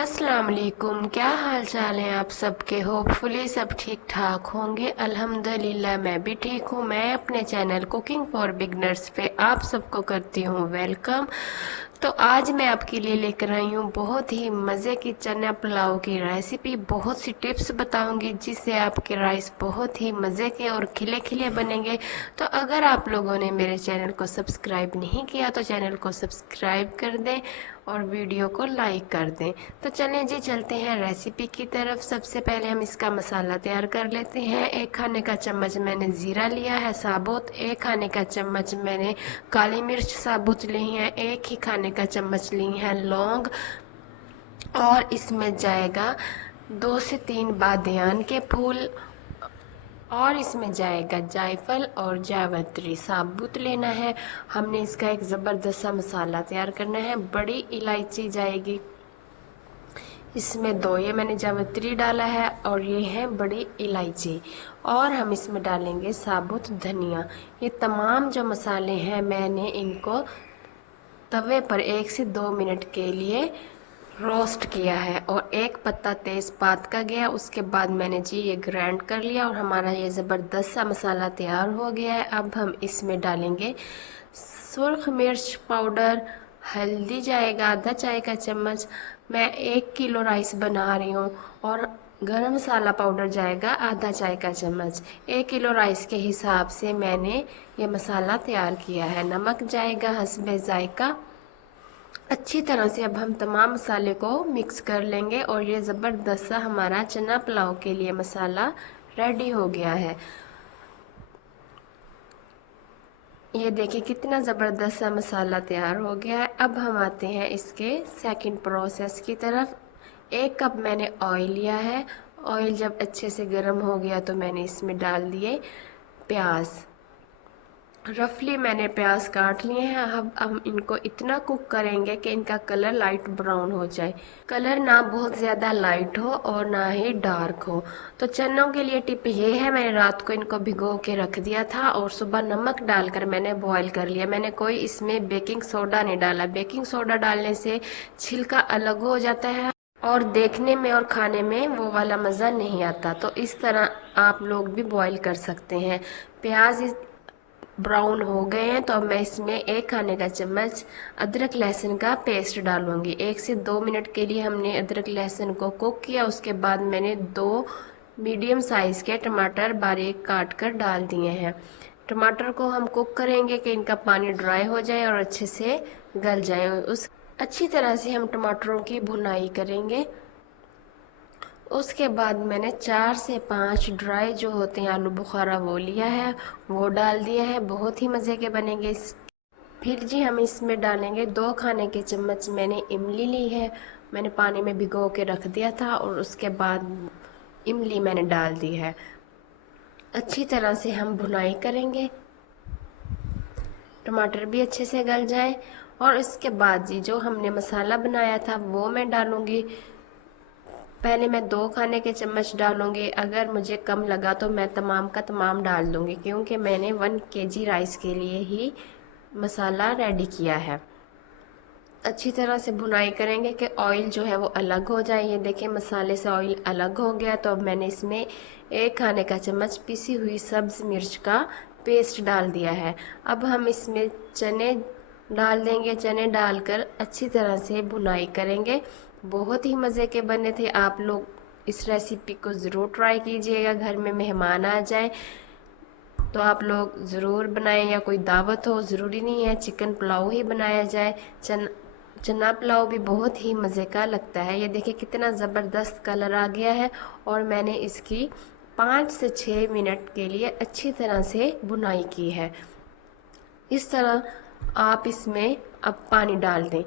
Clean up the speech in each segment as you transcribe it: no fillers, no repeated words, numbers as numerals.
अस्सलाम वालेकुम। क्या हाल चाल है आप सबके। होपफुली सब ठीक ठाक होंगे। अल्हम्दुलिल्लाह मैं भी ठीक हूँ। मैं अपने चैनल कुकिंग फॉर बिगनर्स पे आप सबको करती हूँ वेलकम। तो आज मैं आपके लिए लेकर आई हूँ बहुत ही मज़े की चना पुलाव की रेसिपी। बहुत सी टिप्स बताऊंगी जिससे आपके राइस बहुत ही मज़े के और खिले खिले बनेंगे। तो अगर आप लोगों ने मेरे चैनल को सब्सक्राइब नहीं किया तो चैनल को सब्सक्राइब कर दें और वीडियो को लाइक कर दें। तो चलें जी, चलते हैं रेसिपी की तरफ। सबसे पहले हम इसका मसाला तैयार कर लेते हैं। 1 खाने का चम्मच मैंने ज़ीरा लिया है साबुत। 1 खाने का चम्मच मैंने काली मिर्च साबुत ली है। 1 ही खाने का चम्मच ली है लौंग। और इसमें जाएगा 2 से 3 बादियान के फूल। और इसमें जाएगा जायफल और जावित्री साबुत लेना है। हमने इसका एक ज़बरदस्त सा मसाला तैयार करना है। बड़ी इलायची जाएगी इसमें 2, ये मैंने जावित्री डाला है और ये है बड़ी इलायची। और हम इसमें डालेंगे साबुत धनिया। ये तमाम जो मसाले हैं मैंने इनको तवे पर 1 से 2 मिनट के लिए रोस्ट किया है। और 1 पत्ता तेज़पात का गया। उसके बाद मैंने जी ये ग्राइंड कर लिया और हमारा ये ज़बरदस्त सा मसाला तैयार हो गया है। अब हम इसमें डालेंगे सुर्ख मिर्च पाउडर, हल्दी जाएगा आधा चाय का चम्मच। मैं 1 किलो राइस बना रही हूँ। और गरम मसाला पाउडर जाएगा आधा चाय का चम्मच। 1 किलो राइस के हिसाब से मैंने ये मसाला तैयार किया है। नमक जाएगा हस्बे जायका। अच्छी तरह से अब हम तमाम मसाले को मिक्स कर लेंगे और ये ज़बरदस्त सा हमारा चना पुलाव के लिए मसाला रेडी हो गया है। ये देखिए कितना ज़बरदस्त सा मसाला तैयार हो गया है। अब हम आते हैं इसके सेकंड प्रोसेस की तरफ। 1 कप मैंने ऑयल लिया है। ऑयल जब अच्छे से गर्म हो गया तो मैंने इसमें डाल दिए प्याज। रफली मैंने प्याज काट लिए हैं। अब हम इनको इतना कुक करेंगे कि इनका कलर लाइट ब्राउन हो जाए। कलर ना बहुत ज़्यादा लाइट हो और ना ही डार्क हो। तो चनों के लिए टिप ये है, मैंने रात को इनको भिगो के रख दिया था और सुबह नमक डालकर मैंने बॉईल कर लिया। मैंने कोई इसमें बेकिंग सोडा नहीं डाला। बेकिंग सोडा डालने से छिलका अलग हो जाता है और देखने में और खाने में वो वाला मज़ा नहीं आता। तो इस तरह आप लोग भी बॉईल कर सकते हैं। प्याज ब्राउन हो गए हैं तो अब मैं इसमें 1 खाने का चम्मच अदरक लहसुन का पेस्ट डालूंगी। 1 से 2 मिनट के लिए हमने अदरक लहसुन को कुक किया। उसके बाद मैंने 2 मीडियम साइज़ के टमाटर बारीक काट कर डाल दिए हैं। टमाटर को हम कुक करेंगे कि इनका पानी ड्राई हो जाए और अच्छे से गल जाए। उस अच्छी तरह से हम टमाटरों की भुनाई करेंगे। उसके बाद मैंने 4 से 5 ड्राई जो होते हैं आलू बुखारा वो लिया है, वो डाल दिया है। बहुत ही मज़े के बनेंगे। फिर जी हम इसमें डालेंगे 2 खाने के चम्मच मैंने इमली ली है। मैंने पानी में भिगो के रख दिया था और उसके बाद इमली मैंने डाल दी है। अच्छी तरह से हम भुनाई करेंगे, टमाटर भी अच्छे से गल जाए। और इसके बाद जी जो हमने मसाला बनाया था वो मैं डालूँगी। पहले मैं 2 खाने के चम्मच डालूंगी। अगर मुझे कम लगा तो मैं तमाम का तमाम डाल दूंगी, क्योंकि मैंने 1 केजी राइस के लिए ही मसाला रेडी किया है। अच्छी तरह से भुनाई करेंगे कि ऑयल जो है वो अलग हो जाए। ये देखिए मसाले से ऑयल अलग हो गया। तो अब मैंने इसमें 1 खाने का चम्मच पिसी हुई सब्ज़ मिर्च का पेस्ट डाल दिया है। अब हम इसमें चने डाल देंगे। चने डालकर अच्छी तरह से भुनाई करेंगे। बहुत ही मज़े के बने थे। आप लोग इस रेसिपी को ज़रूर ट्राई कीजिएगा। घर में मेहमान आ जाए तो आप लोग ज़रूर बनाएं, या कोई दावत हो, ज़रूरी नहीं है चिकन पुलाव ही बनाया जाए। चना पुलाव भी बहुत ही मज़े का लगता है। ये देखिए कितना ज़बरदस्त कलर आ गया है। और मैंने इसकी 5 से 6 मिनट के लिए अच्छी तरह से भुनाई की है। इस तरह आप इसमें अब पानी डाल दें।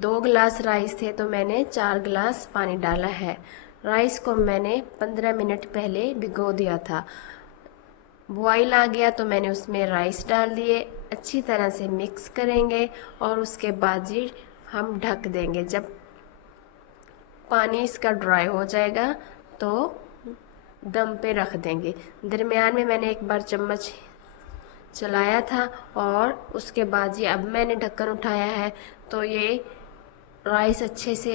2 गिलास राइस थे तो मैंने 4 गिलास पानी डाला है। राइस को मैंने 15 मिनट पहले भिगो दिया था। बॉईल आ गया तो मैंने उसमें राइस डाल दिए। अच्छी तरह से मिक्स करेंगे और उसके बाद जी हम ढक देंगे। जब पानी इसका ड्राई हो जाएगा तो दम पे रख देंगे। दरमियान में मैंने एक बार चम्मच चलाया था और उसके बाद ये अब मैंने ढक्कन उठाया है तो ये राइस अच्छे से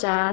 4